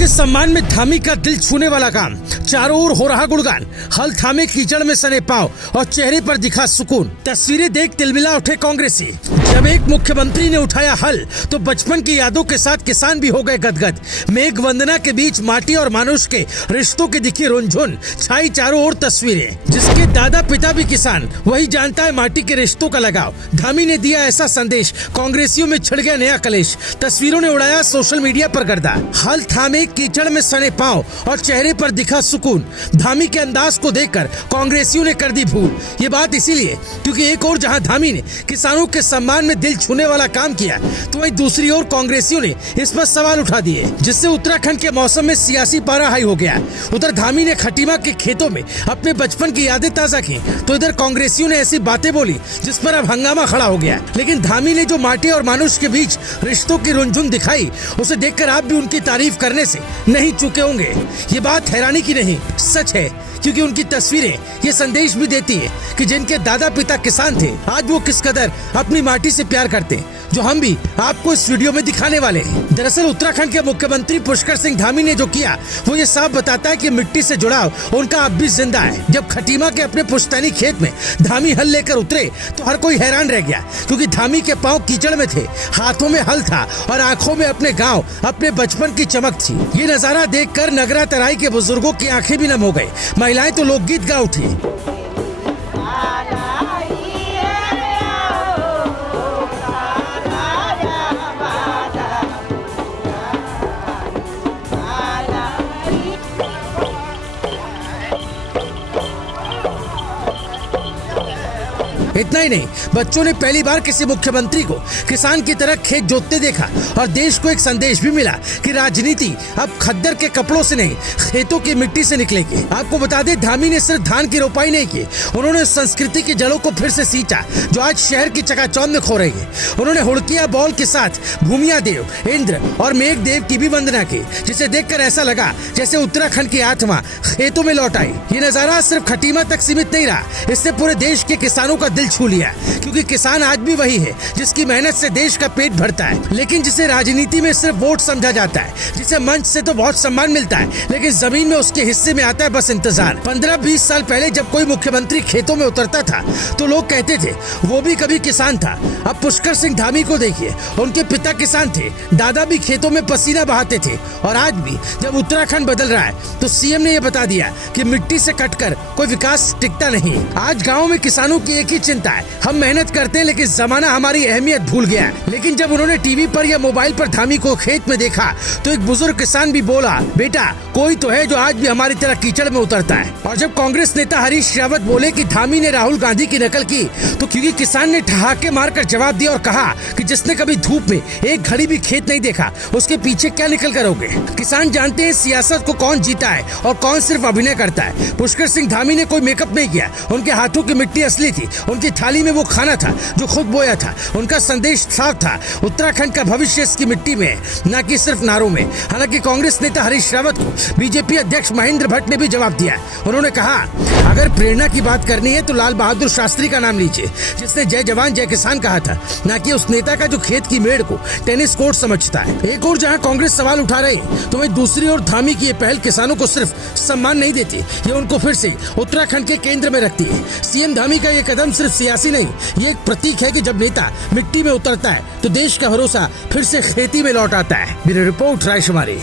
के सम्मान में धामी का दिल छूने वाला काम, चारों ओर हो रहा गुणगान, हल थामे कीचड़ में सने पांव और चेहरे पर दिखा सुकून। तस्वीरें देख तिलमिला उठे कांग्रेसी। जब एक मुख्यमंत्री ने उठाया हल तो बचपन की यादों के साथ किसान भी हो गए गदगद। मेघ वंदना के बीच माटी और मानुष के रिश्तों की दिखी रुनझुन, छाई चारों ओर तस्वीरें। जिसके दादा पिता भी किसान, वही जानता है माटी के रिश्तों का लगाव। धामी ने दिया ऐसा संदेश, कांग्रेसियों में छिड़ गया नया कलेश। तस्वीरों ने उड़ाया सोशल मीडिया पर गर्दा। हल थामे कीचड़ में सने पांव और चेहरे पर दिखा सुकून। धामी के अंदाज को देखकर कांग्रेसियों ने कर दी भूल। ये बात इसीलिए क्योंकि एक और जहां धामी ने किसानों के सम्मान में दिल छूने वाला काम किया, तो वहीं दूसरी ओर कांग्रेसियों ने इस पर सवाल उठा दिए, जिससे उत्तराखंड के मौसम में सियासी पारा हाई हो गया। उधर धामी ने खटीमा के खेतों में अपने बचपन की यादें ताजा की, तो इधर कांग्रेसियों ने ऐसी बातें बोली जिस पर अब हंगामा खड़ा हो गया। लेकिन धामी ने जो माटी और मानुष के बीच रिश्तों की रुनझुन दिखाई, उसे देखकर आप भी उनकी तारीफ करने से नहीं चूके होंगे। ये बात हैरानी की नहीं, सच है, क्योंकि उनकी तस्वीरें ये संदेश भी देती है कि जिनके दादा पिता किसान थे, आज वो किस कदर अपनी माटी से प्यार करते हैं, जो हम भी आपको इस वीडियो में दिखाने वाले हैं। दरअसल उत्तराखंड के मुख्यमंत्री पुष्कर सिंह धामी ने जो किया, वो ये साफ बताता है कि मिट्टी से जुड़ाव उनका अब भी जिंदा है। जब खटीमा के अपने पुश्तैनी खेत में धामी हल लेकर उतरे तो हर कोई हैरान रह गया, क्योंकि धामी के पांव कीचड़ में थे, हाथों में हल था और आंखों में अपने गाँव, अपने बचपन की चमक थी। ये नजारा देखकर नगरा तराई के बुजुर्गों की आंखें भी नम हो गई। महिलाएं तो लोकगीत गा उठी। इतना ही नहीं, बच्चों ने पहली बार किसी मुख्यमंत्री को किसान की तरह खेत जोतते देखा और देश को एक संदेश भी मिला कि राजनीति अब खद्दर के कपड़ों से नहीं, खेतों की मिट्टी से निकलेगी। आपको बता दें, धामी ने सिर्फ धान की रोपाई नहीं की, उन्होंने संस्कृति की जड़ों को फिर से सींचा, जो आज शहर की चकाचौंध में खो रही है। उन्होंने हुड़किया बॉल के साथ भूमिया देव, इंद्र और मेघ देव की भी वंदना की, जिसे देखकर ऐसा लगा जैसे उत्तराखंड की आत्मा खेतों में लौट आई। ये नजारा सिर्फ खटीमा तक सीमित नहीं रहा, इससे पूरे देश के किसानों का दिल छू लिया, क्योंकि किसान आज भी वही है जिसकी मेहनत से देश का पेट भरता है, लेकिन जिसे राजनीति में सिर्फ वोट समझा जाता है, जिसे मंच से तो बहुत सम्मान मिलता है, लेकिन जमीन में उसके हिस्से में आता है बस इंतजार। 15-20 साल पहले जब कोई मुख्यमंत्री खेतों में उतरता था तो लोग कहते थे वो भी कभी किसान था। अब पुष्कर सिंह धामी को देखिए, उनके पिता किसान थे, दादा भी खेतों में पसीना बहाते थे, और आज भी जब उत्तराखंड बदल रहा है तो सीएम ने यह बता दिया कि मिट्टी से कटकर कोई विकास टिकता नहीं। आज गाँव में किसानों की एक ही चिंता है, हम मेहनत करते हैं लेकिन जमाना हमारी अहमियत भूल गया है। लेकिन जब उन्होंने टीवी पर या मोबाइल पर धामी को खेत में देखा तो एक बुजुर्ग किसान भी बोला, बेटा कोई तो है जो आज भी हमारी तरह कीचड़ में उतरता है। और जब कांग्रेस नेता हरीश रावत बोले कि धामी ने राहुल गांधी की नकल की, तो क्योंकि किसान ने ठहाके मारकर जवाब दिया और कहा कि जिसने कभी धूप में एक घड़ी भी खेत नहीं देखा, उसके पीछे क्या निकल करोगे। किसान जानते हैं सियासत को कौन जीता है और कौन सिर्फ अभिनय करता है। पुष्कर सिंह धामी ने कोई मेकअप नहीं किया, उनके हाथों की मिट्टी असली थी, उनकी थाली में वो खाना था जो खुद बोया था। उनका संदेश साफ था, उत्तराखंड का भविष्य इसकी मिट्टी में है, न कि सिर्फ नारों में। हालांकि कांग्रेस नेता हरीश रावत को बीजेपी अध्यक्ष महेंद्र भट्ट ने भी जवाब दिया। उन्होंने कहा, अगर प्रेरणा की बात करनी है तो लाल बहादुर शास्त्री का नाम लीजिए, जिसने जय जवान जय किसान कहा था, न कि उस नेता का जो खेत की मेड़ को टेनिस कोर्ट समझता है। एक और जहां कांग्रेस सवाल उठा रही तो वहीं दूसरी ओर धामी की ये पहल किसानों को सिर्फ सम्मान नहीं देती, ये उनको फिर से उत्तराखंड के केंद्र में रखती है। सीएम धामी का ये कदम सिर्फ सियासी नहीं, ये एक प्रतीक है कि जब नेता मिट्टी में उतरता है तो देश का भरोसा फिर से खेती में लौट आता है। Bureau report, रायशुमारी।